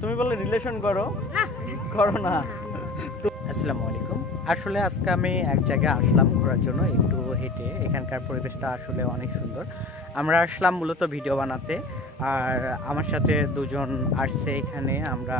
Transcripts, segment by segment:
তুমি বলে রিলেশন করো করো না। আসসালামু আলাইকুম। আসলে আজকে আমি এক জায়গায় আসলাম ঘোরার জন্য, একটু হেঁটে। এখানকার পরিবেশটা আসলে অনেক সুন্দর। আমরা আসলাম মূলত ভিডিও বানাতে, আর আমার সাথে দুজন আসছে এখানে। আমরা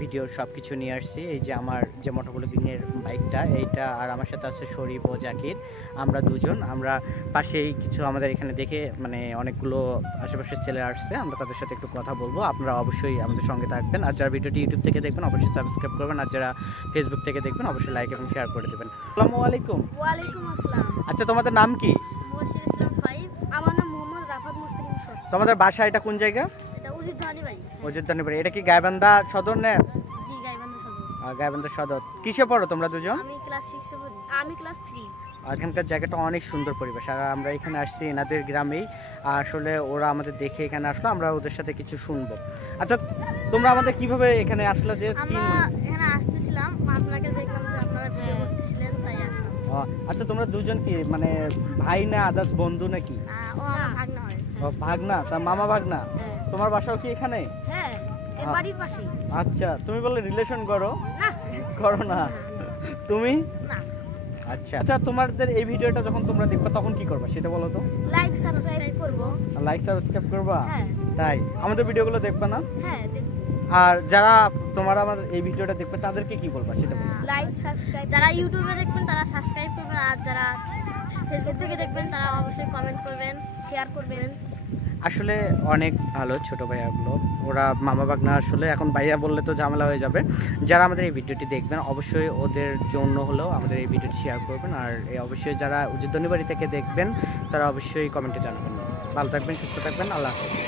ভিডিওর সব কিছু নিয়ে আসছি। এই যে আমার যে মোটোব্লগিংয়ের বাইকটা, এইটা, আর আমার সাথে আছে শরীফ ও জাকির। আমরা দুজন, আমরা পাশেই কিছু আমাদের এখানে দেখে মানে অনেকগুলো আশেপাশের ছেলে আসছে, আমরা তাদের সাথে একটু কথা বলবো। আপনারা অবশ্যই আমাদের সঙ্গে থাকবেন, আর যারা ভিডিওটি ইউটিউব থেকে দেখবেন অবশ্যই সাবস্ক্রাইব করবেন, আর যারা ফেসবুক থেকে দেখবেন অবশ্যই লাইক এবং শেয়ার করে দেবেন। আসসালামু আলাইকুম। ওয়ালাইকুম আসসালাম। আচ্ছা, তোমাদের নাম কি? মুশির ইসলাম ফাইভ। আমার নাম মোহাম্মদ রাফাত মুস্তাকিম সর। তোমাদের বাসা এটা কোন জায়গা? এটা উজিরধানি ভাই। উজিরধানি বাড়ি। এটা কি গাইবান্ধা সদর না? জি, গাইবান্ধা সদর। গাইবান্ধা সদর। কিসে পড়ো তোমরা দুজন? আমি ক্লাস 6 এ পড়ি। আমি ক্লাস 3। এখানকার জায়গাটা অনেক সুন্দর পরিবেশ, আর আমরা এখানে আসছি এনাদের গ্রামেই। আসলে ওরা আমাদের দেখে এখানে আসলো, আমরা ওদের সাথে কিছু শুনবো। আচ্ছা, তোমরা আমাদের কিভাবে এখানে আসলে? যে আমরা এখানে আসতেছিলাম, আপনাকে দেখলাম যে আপনারা ভিডিও করতেছিলেন, তাই আসলাম। আচ্ছা, তোমরা দুজন কি মানে ভাই না আদার্স বন্ধু নাকি? ও আমার ভাগনা হয়। ও ভাগনা, তা মামা ভাগনা। তোমার বাসাও কি এখানে? হ্যাঁ, এই বাড়ির পাশেই। আচ্ছা, তুমি বলে রিলেশন করো না করো না? তুমি না। আচ্ছা আচ্ছা, তোমাদের এই ভিডিওটা যখন তোমরা দেখবে তখন কি করবে সেটা বলো তো। লাইক সাবস্ক্রাইব করব। লাইক সাবস্ক্রাইব করবা? হ্যাঁ। তাই আমাদের ভিডিওগুলো দেখবে না? হ্যাঁ। আর যারা তোমার আমার এই ভিডিওটা দেখবে তাদেরকে কি বলবা সেটা বলো। লাইক সাবস্ক্রাইব, যারা ইউটিউবে দেখবেন তারা সাবস্ক্রাইব করবেন, আর যারা ফেসবুক থেকে দেখবেন তারা অবশ্যই কমেন্ট করবেন, শেয়ার করবেন। আসলে অনেক ভালো ছোট ভাইয়াগুলো, ওরা মামা বাগনা। আসলে এখন ভাইয়া বললে তো ঝামেলা হয়ে যাবে। যারা আমাদের এই ভিডিওটি দেখবেন অবশ্যই ওদের জন্য হলেও আমাদের এই ভিডিওটি শেয়ার করবেন, আর অবশ্যই যারা উজিরধানি বাড়ি থেকে দেখবেন তারা অবশ্যই কমেন্টে জানাবেন। ভালো থাকবেন, সুস্থ থাকবেন, আল্লাহ হাফেজ।